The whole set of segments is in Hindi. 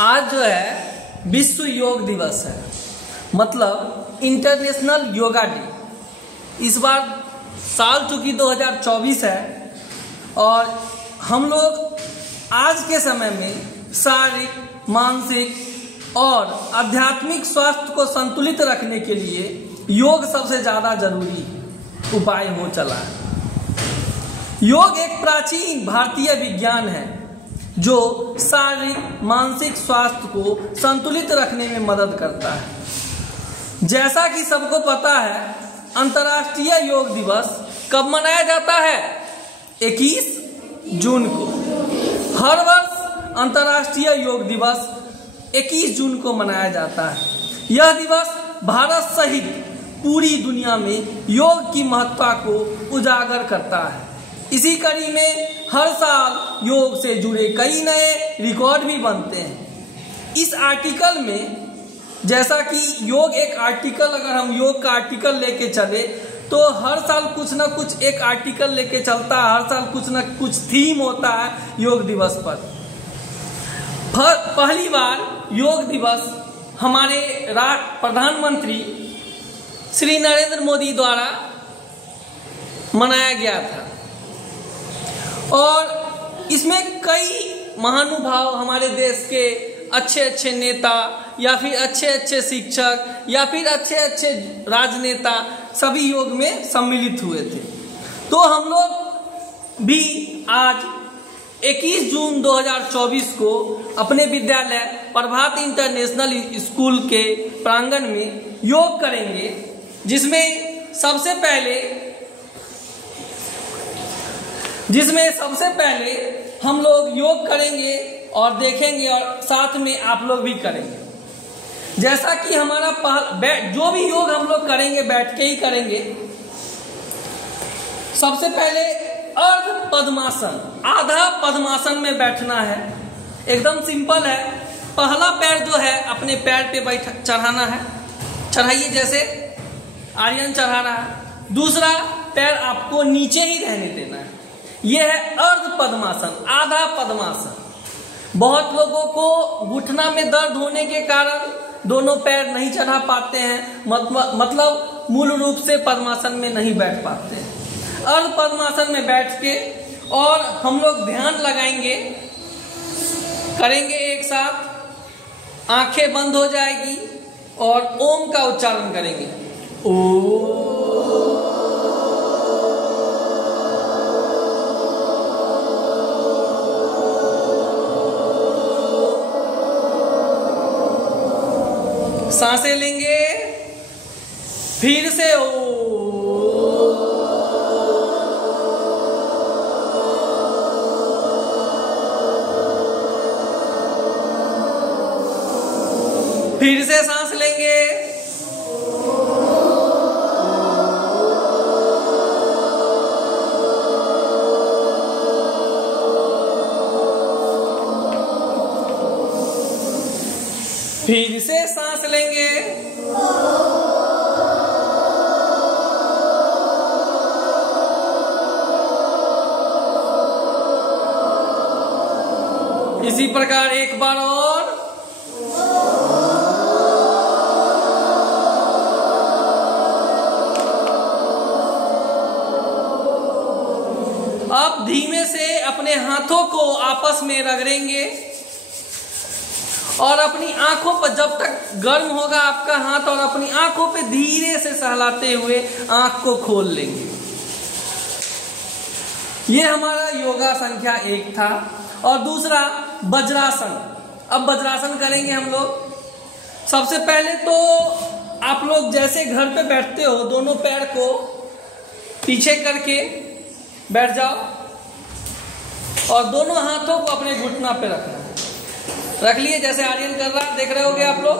आज जो है विश्व योग दिवस है, मतलब इंटरनेशनल योगा डे। इस बार साल चूंकि 2024 है और हम लोग आज के समय में शारीरिक, मानसिक और आध्यात्मिक स्वास्थ्य को संतुलित रखने के लिए योग सबसे ज़्यादा जरूरी उपाय हो चला है। योग एक प्राचीन भारतीय विज्ञान है जो शारीरिक, मानसिक स्वास्थ्य को संतुलित रखने में मदद करता है। जैसा कि सबको पता है, अंतर्राष्ट्रीय योग दिवस कब मनाया जाता है? 21 जून को। हर वर्ष अंतर्राष्ट्रीय योग दिवस 21 जून को मनाया जाता है। यह दिवस भारत सहित पूरी दुनिया में योग की महत्ता को उजागर करता है। इसी कड़ी में हर साल योग से जुड़े कई नए रिकॉर्ड भी बनते हैं। इस आर्टिकल में, जैसा कि योग एक आर्टिकल, अगर हम योग का आर्टिकल लेके चले तो हर साल कुछ ना कुछ एक आर्टिकल लेके चलता है, हर साल कुछ ना कुछ थीम होता है योग दिवस पर। पहली बार योग दिवस हमारे प्रधानमंत्री श्री नरेंद्र मोदी द्वारा मनाया गया था और इसमें कई महानुभाव, हमारे देश के अच्छे अच्छे नेता या फिर अच्छे अच्छे शिक्षक या फिर अच्छे अच्छे राजनेता सभी योग में सम्मिलित हुए थे। तो हम लोग भी आज 21 जून 2024 को अपने विद्यालय प्रभात इंटरनेशनल स्कूल के प्रांगण में योग करेंगे, जिसमें सबसे पहले हम लोग योग करेंगे और देखेंगे और साथ में आप लोग भी करेंगे। जैसा कि हमारा जो भी योग हम लोग करेंगे बैठ के ही करेंगे। सबसे पहले अर्ध पद्मासन, आधा पद्मासन में बैठना है। एकदम सिंपल है। पहला पैर जो है अपने पैर पे चढ़ाना है, चढ़ाइए जैसे आर्यन चढ़ा रहा है। दूसरा पैर आपको नीचे ही रहने देना है। यह है अर्ध पद्मासन, आधा पद्मासन। बहुत लोगों को घुटना में दर्द होने के कारण दोनों पैर नहीं चढ़ा पाते हैं, मतलब मूल रूप से पद्मासन में नहीं बैठ पाते हैं। अर्ध पद्मासन में बैठ के और हम लोग ध्यान लगाएंगे, करेंगे एक साथ। आंखें बंद हो जाएगी और ओम का उच्चारण करेंगे। ओ सांसें लेंगे, फिर से ओ, फिर से सांस लेंगे, फिर से सांस लेंगे, इसी प्रकार एक बार और। अब धीमे से अपने हाथों को आपस में रगड़ेंगे और अपनी आंखों पर, जब तक गर्म होगा आपका हाथ, और अपनी आंखों पे धीरे से सहलाते हुए आंख को खोल लेंगे। ये हमारा योगा संख्या 1 था। और दूसरा वज्रासन। अब वज्रासन करेंगे हम लोग। सबसे पहले तो आप लोग जैसे घर पे बैठते हो, दोनों पैर को पीछे करके बैठ जाओ और दोनों हाथों को अपने घुटना पे रखना। रख लिए जैसे आर्यन कर रहा है, देख रहे होगे आप लोग।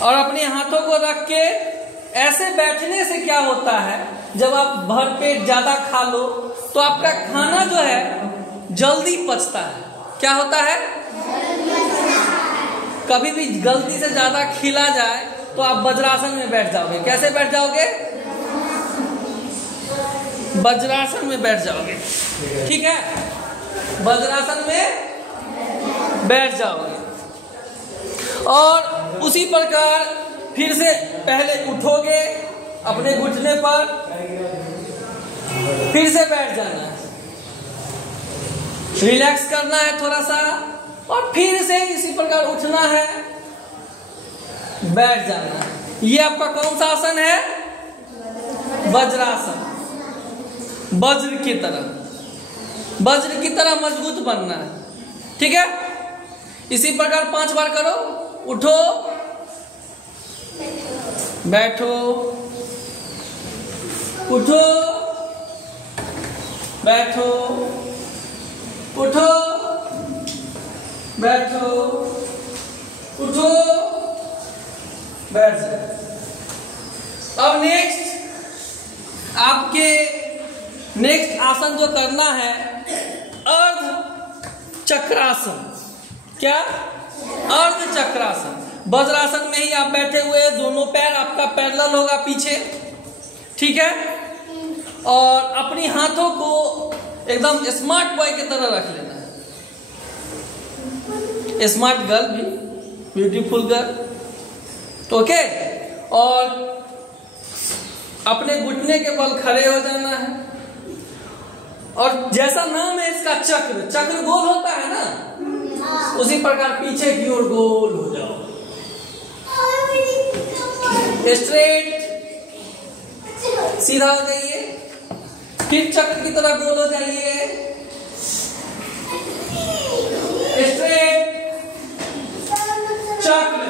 और अपने हाथों को रख के ऐसे बैठने से क्या होता है, जब आप भर पेट ज्यादा खा लो तो आपका खाना जो है जल्दी पचता है। क्या होता है? कभी भी गलती से ज्यादा खिला जाए तो आप वज्रासन में बैठ जाओगे। कैसे बैठ जाओगे? वज्रासन में बैठ जाओगे। ठीक है, वज्रासन में बैठ जाओगे। और उसी प्रकार फिर से पहले उठोगे अपने घुटने पर, फिर से बैठ जाना है, रिलैक्स करना है थोड़ा सा, और फिर से इसी प्रकार उठना है, बैठ जाना है। ये आपका कौन सा आसन है? वज्रासन। वज्र की तरह मजबूत बनना है, ठीक है। इसी प्रकार 5 बार करो। उठो, बैठो, उठो, बैठो, उठो, बैठो, उठो, बैठ जाओ। अब नेक्स्ट आसन जो करना है, अर्ध चक्रासन। क्या? अर्ध चक्रासन। वज्रासन में ही आप बैठे हुए, दोनों पैर आपका पैरेलल होगा पीछे, ठीक है। और अपनी हाथों को एकदम स्मार्ट बॉय की तरह रख लेना है, स्मार्ट गर्ल भी, ब्यूटीफुल गर्ल, ओके। और अपने घुटने के बल खड़े हो जाना है। और जैसा नाम है इसका चक्र गोल होता है ना, उसी प्रकार पीछे की ओर गोल हो जाओ, स्ट्रेट सीधा हो जाइए, फिर चक्र की तरह गोल हो जाइए, स्ट्रेट चक्र,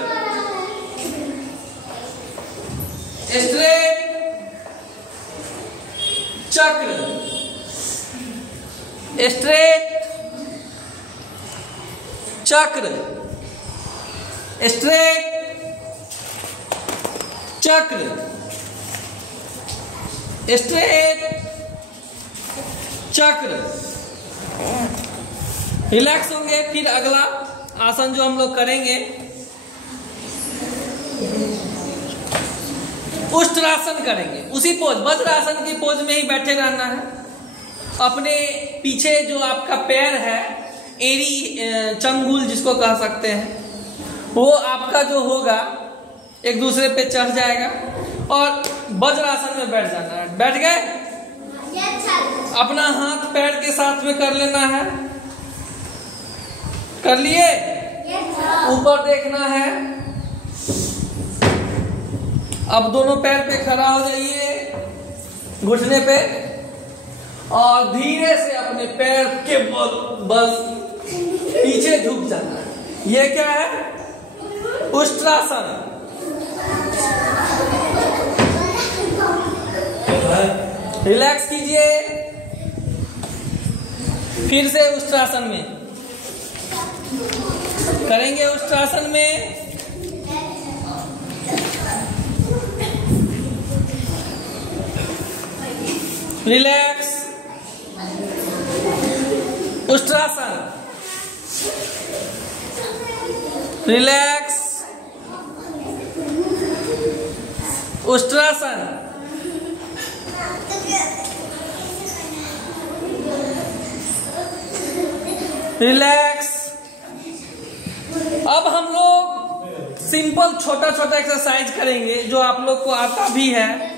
स्ट्रेट चक्र, स्ट्रेट चक्र, स्ट्रेट चक्र, स्ट्रेट चक्र। रिलैक्स होंगे। फिर अगला आसन जो हम लोग करेंगे, उष्ट्रासन करेंगे। उसी पोज, वज्रासन की पोज में ही बैठे रहना है। अपने पीछे जो आपका पैर है, एड़ी चंगुल जिसको कह सकते हैं, वो आपका जो होगा एक दूसरे पे चढ़ जाएगा और वज्रासन में बैठ जाना है। बैठ गए? अपना हाथ पैर के साथ में कर लेना है। कर लिए? ऊपर देखना है। अब दोनों पैर पे खड़ा हो जाइए, घुटने पे, और धीरे से अपने पैर के बल पीछे झुक जाना है। ये क्या है? उष्ट्रासन। रिलैक्स कीजिए। फिर से उष्ट्रासन में करेंगे। उष्ट्रासन में relax, Ushtrasana, relax, Ushtrasana, relax. अब हम लोग सिंपल छोटा छोटा एक्सरसाइज करेंगे जो आप लोग को आता भी है।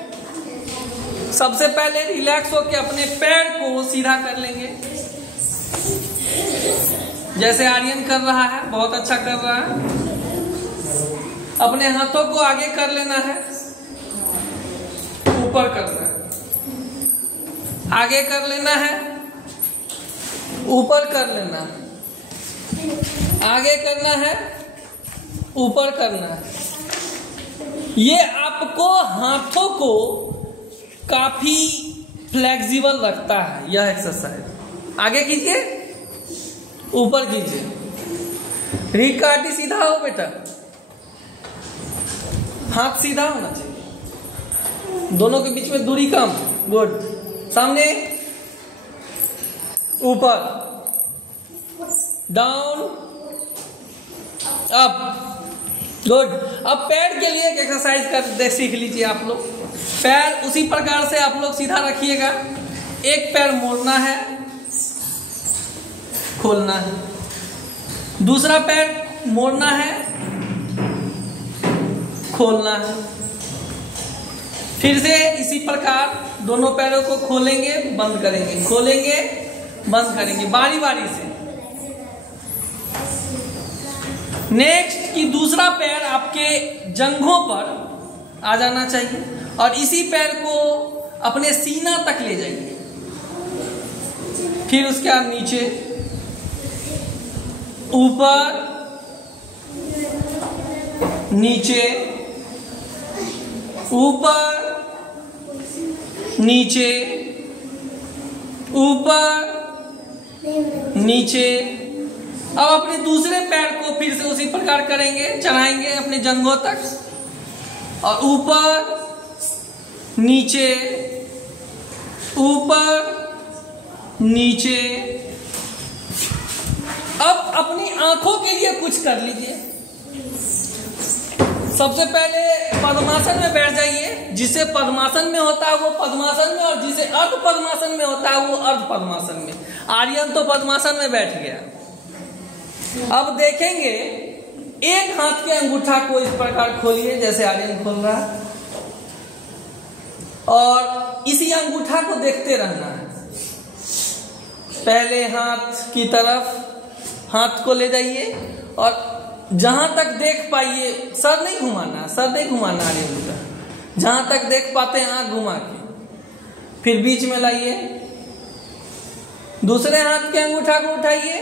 सबसे पहले रिलैक्स होकर अपने पैर को सीधा कर लेंगे, जैसे आर्यन कर रहा है, बहुत अच्छा कर रहा है। अपने हाथों को आगे कर लेना है, ऊपर करना है, आगे कर लेना है, ऊपर कर लेना है, आगे करना है, ऊपर करना है। ये आपको हाथों को काफी फ्लेक्सिबल रखता है यह एक्सरसाइज। आगे कीजिए, ऊपर कीजिए। रीढ़ का हड्डी सीधा हो बेटा, हाथ सीधा होना चाहिए, दोनों के बीच में दूरी कम। गुड। सामने, ऊपर, डाउन, अप। गुड। अब पैर के लिए एक एक्सरसाइज कर सीख लीजिए आप लोग। पैर उसी प्रकार से आप लोग सीधा रखिएगा। एक पैर मोड़ना है, खोलना है, दूसरा पैर मोड़ना है, खोलना है। फिर से इसी प्रकार दोनों पैरों को खोलेंगे, बंद करेंगे, खोलेंगे, बंद करेंगे, बारी बारी से। नेक्स्ट कि दूसरा पैर आपके जंघों पर आ जाना चाहिए और इसी पैर को अपने सीना तक ले जाइए। फिर उसके बाद नीचे, ऊपर, नीचे, ऊपर, नीचे, ऊपर, नीचे। अब अपने दूसरे पैर को फिर से उसी प्रकार करेंगे, चढ़ाएंगे अपने जंघों तक और ऊपर, नीचे, ऊपर, नीचे। अब अपनी आंखों के लिए कुछ कर लीजिए। सबसे पहले पद्मासन में बैठ जाइए। जिसे पद्मासन में होता है वो पद्मासन में, और जिसे अर्ध पद्मासन में होता है वो अर्ध पद्मासन में। आर्यन तो पद्मासन में बैठ गया। अब देखेंगे, एक हाथ के अंगूठा को इस प्रकार खोलिए जैसे आर्यन खोल रहा है, और इसी अंगूठा को देखते रहना है। पहले हाथ की तरफ हाथ को ले जाइए और जहां तक देख पाइए, सर नहीं घुमाना, सर नहीं घुमाना आर्यन का, जहां तक देख पाते हैं आंख घुमा के, फिर बीच में लाइए। दूसरे हाथ के अंगूठा को उठाइए,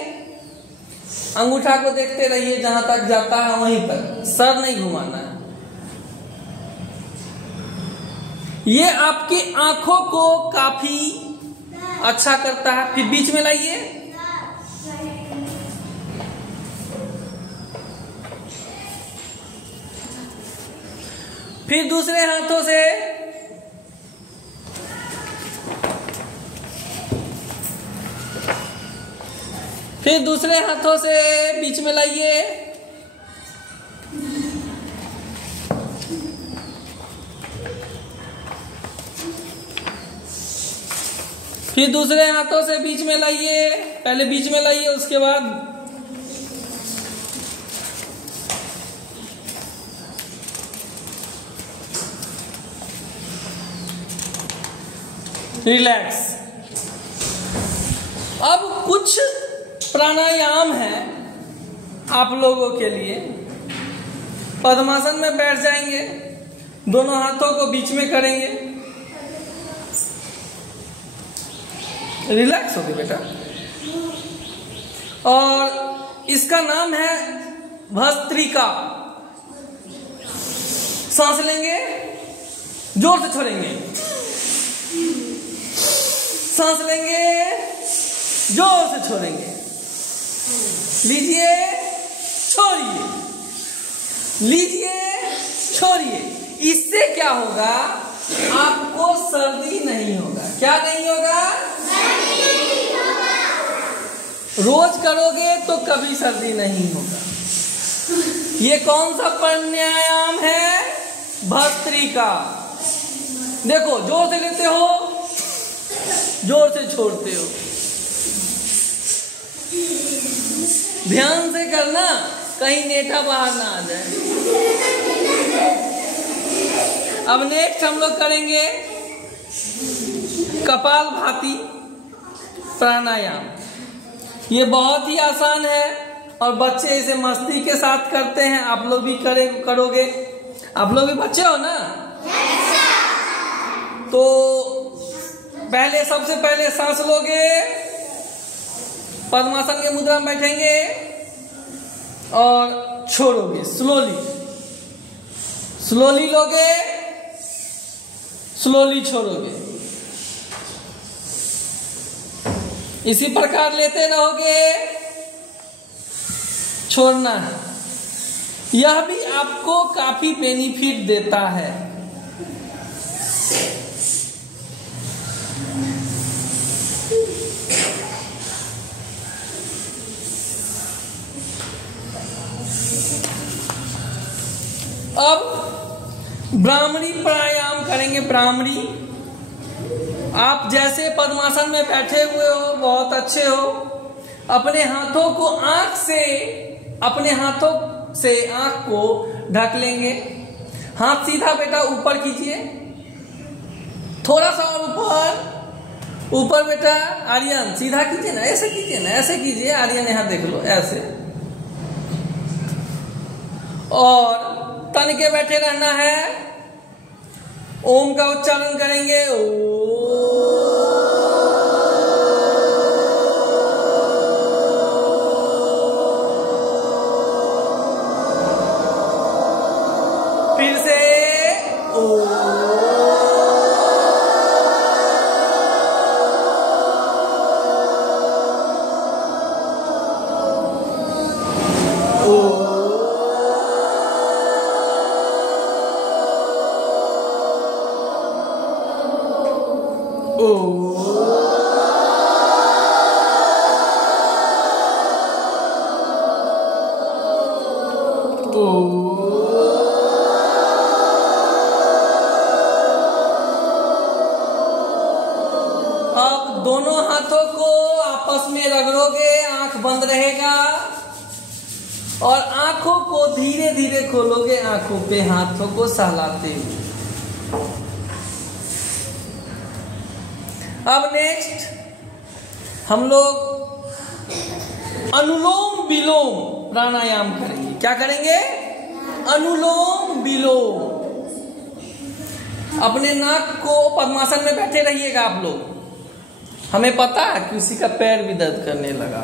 अंगूठा को देखते रहिए, जहां तक जाता है वहीं तक, सर नहीं घुमाना है। ये आपकी आंखों को काफी अच्छा करता है। फिर बीच में लाइए, फिर दूसरे हाथों से बीच में लाइए, फिर दूसरे हाथों से बीच में लाइए। पहले बीच में लाइए, उसके बाद रिलैक्स। अब कुछ प्राणायाम है आप लोगों के लिए। पद्मासन में बैठ जाएंगे, दोनों हाथों को बीच में करेंगे, रिलैक्स हो गए बेटा। और इसका नाम है भस्त्रिका। सांस लेंगे, जोर से छोड़ेंगे, सांस लेंगे, जोर से छोड़ेंगे, लीजिए, छोड़िए, लीजिए, छोड़िए। इससे क्या होगा, आपको सर्दी नहीं होगा। क्या नहीं होगा? रोज करोगे तो कभी सर्दी नहीं होगा। ये कौन सा प्राणायाम है? भस्त्रिका। देखो, जोर से लेते हो, जोर से छोड़ते हो, ध्यान से करना, कहीं नेठा बाहर ना आ जाए। अब नेक्स्ट हम लोग करेंगे कपालभाति प्राणायाम। ये बहुत ही आसान है और बच्चे इसे मस्ती के साथ करते हैं। आप लोग भी करोगे। आप लोग भी बच्चे हो ना? तो पहले, सबसे पहले सांस लोगे, पद्मासन के मुद्रा में बैठेंगे और छोड़ोगे। स्लोली, स्लोली लोगे, स्लोली छोड़ोगे। इसी प्रकार लेते रहोगे, छोड़ना है। यह भी आपको काफी बेनिफिट देता है। अब ब्राह्मणी प्राणायाम करेंगे। ब्राह्मणी, आप जैसे पद्मासन में बैठे हुए हो, बहुत अच्छे हो। अपने हाथों को आंख से अपने हाथों से आंख को ढक लेंगे। हाथ सीधा बेटा ऊपर कीजिए, थोड़ा सा और ऊपर, ऊपर बेटा। आर्यन सीधा कीजिए ना, ऐसे कीजिए ना, ऐसे कीजिए। आर्यन यहां देख लो, ऐसे। और तन के बैठे रहना है। ओम का उच्चारण करेंगे। फिर से अब दोनों हाथों को आपस में रगड़ोगे, आंख बंद रहेगा और आंखों को धीरे धीरे खोलोगे, आंखों पे हाथों को सहलाते हुए। अब नेक्स्ट हम लोग अनुलोम विलोम प्राणायाम करेंगे। क्या करेंगे? अनुलोम विलोम। अपने नाक को पद्मासन में बैठे रहिएगा आप लोग। हमें पता है कि उसी का पैर भी दर्द करने लगा।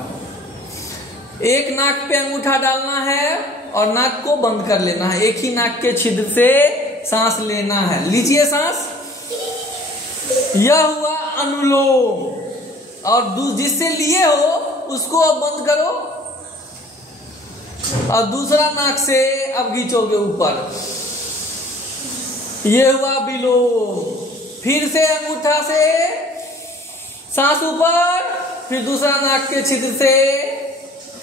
एक नाक पे अंगूठा डालना है और नाक को बंद कर लेना है। एक ही नाक के छिद्र से सांस लेना है। लीजिए सांस। यह हुआ अनुलोम। और जिससे लिए हो उसको अब बंद करो और दूसरा नाक से अब खींचोगे ऊपर। ये हुआ विलोम। फिर से अंगूठा से सांस ऊपर, फिर दूसरा नाक के छिद्र से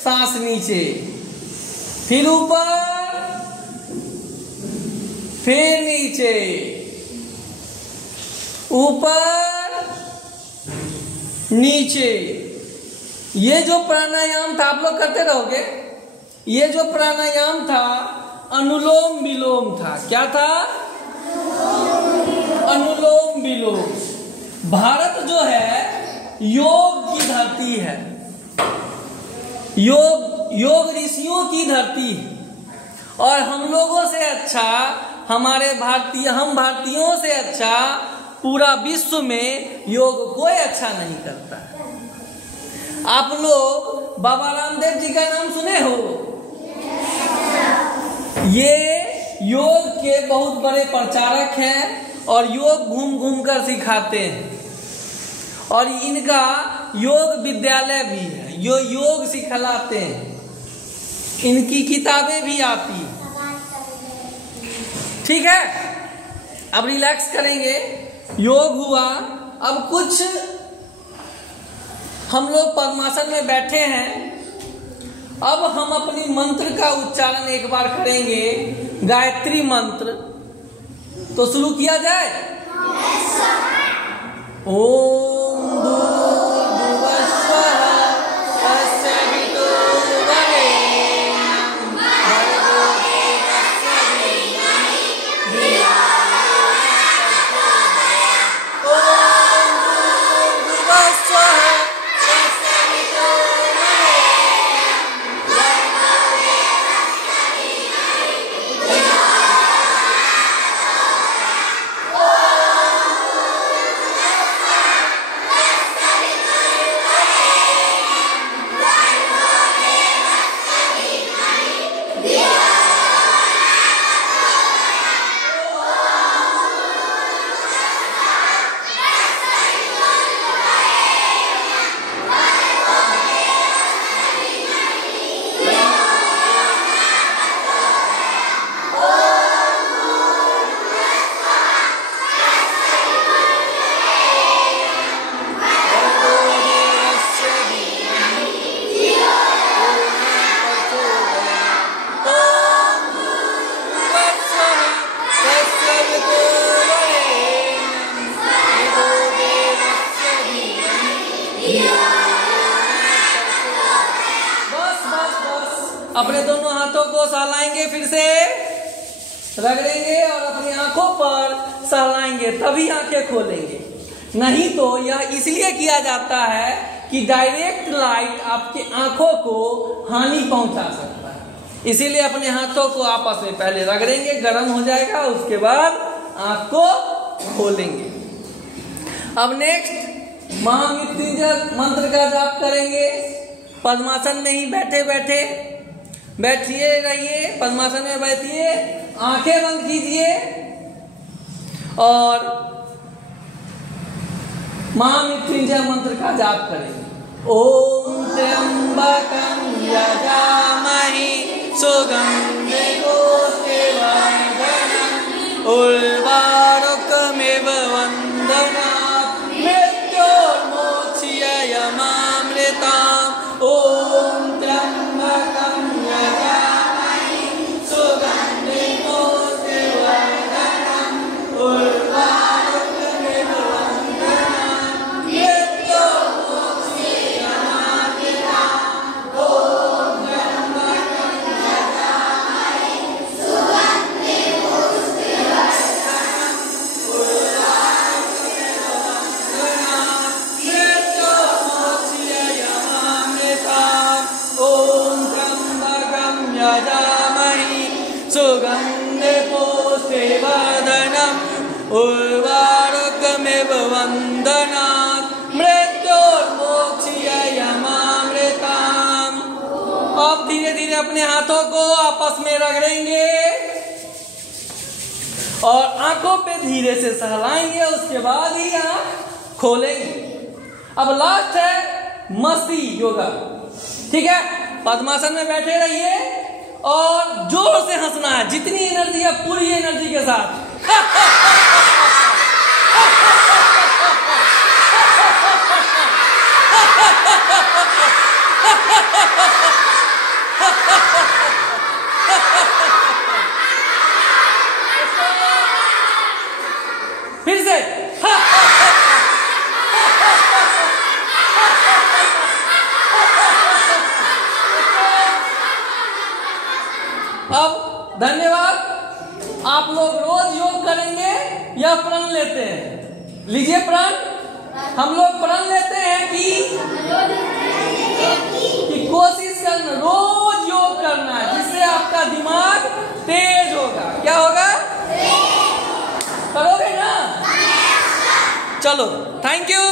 सांस नीचे, फिर ऊपर, फिर नीचे, ऊपर, नीचे। ये जो प्राणायाम था आप लोग करते रहोगे। ये जो प्राणायाम था अनुलोम विलोम था। क्या था? अनुलोम विलोम। भारत जो है योग की धरती है। योग ऋषियों की धरती है और हम लोगों से अच्छा हम भारतीयों से अच्छा पूरा विश्व में योग कोई अच्छा नहीं करता है। आप लोग बाबा रामदेव जी का नाम सुने हो? ये योग के बहुत बड़े प्रचारक हैं और योग घूम घूम कर सिखाते हैं और इनका योग विद्यालय भी है। जो योग सिखलाते हैं, इनकी किताबें भी आती हैं। ठीक है, अब रिलैक्स करेंगे। योग हुआ। अब कुछ हम लोग पद्मासन में बैठे हैं। अब हम अपनी मंत्र का उच्चारण एक बार करेंगे, गायत्री मंत्र। तो शुरू किया जाए। ओम भूर्भुवः स्वः तत्सवितुर्वरेण्यं भर्गो देवस्य धीमहि धियो यो न प्रचोदयात्। ओम भूर्भुवः स्वः अपने दोनों हाथों को सहलाएंगे, फिर से रगड़ेंगे और अपनी आंखों पर सहलाएंगे, तभी आंखें खोलेंगे। नहीं तो यह इसलिए किया जाता है कि डायरेक्ट लाइट आपकी आंखों को हानि पहुंचा सकता है। इसीलिए अपने हाथों को आपस में पहले रगड़ेंगे, गर्म हो जाएगा, उसके बाद आंख को खोलेंगे। अब नेक्स्ट महामृत्युंजय मंत्र का जाप करेंगे। पद्मासन में ही बैठे बैठे बैठिए रहिए, पद्मासन में बैठिए, आंखें बंद कीजिए और महामृत्युंजय मंत्र का जाप करेंगे। ओम त्र्यंबकं यजामहे सुगंधिं पुष्टिवर्धनम् उर्वारुकमिव बन्धनात् मृत्योर्मोक्ष्यमामृताम्। ओम त्र्यंबकं यजामहे सुगंधिं पुष्टिवर्धनम् उर्वारुकमिव बन्धनात् मृत्योर्मोक्ष्यमामृताम्। ओम त्र्यंबकं यजामहे सुगंधिं पुष्टिवर्धनम् उर्वारुकमिव बन्धनात् मृत्योर्मोक्ष्यमामृताम्। ओम त्र्यंबकं यजामहे सुगंधिं पुष्टिवर्धनम् उर्वारुकमिव बन्धनात् मृत्योर्मोक्ष्यमामृताम्। अब धीरे धीरे अपने हाथों को आपस में रगड़ेंगे और आंखों पे धीरे से सहलाएंगे, उसके बाद ही आंख खोलेंगे। अब लास्ट है मस्ती योगा। ठीक है, पद्मासन में बैठे रहिए और जोर से हंसना है, जितनी एनर्जी है पूरी एनर्जी के साथ। फिर से अब धन्यवाद। आप लोग रोज योग करेंगे या प्रण लेते हैं? लीजिए प्रण। हम लोग प्रण लेते हैं कि कोशिश करना, रोज योग करना है, जिससे आपका दिमाग तेज होगा। क्या होगा? करोगे ना? चलो, थैंक यू।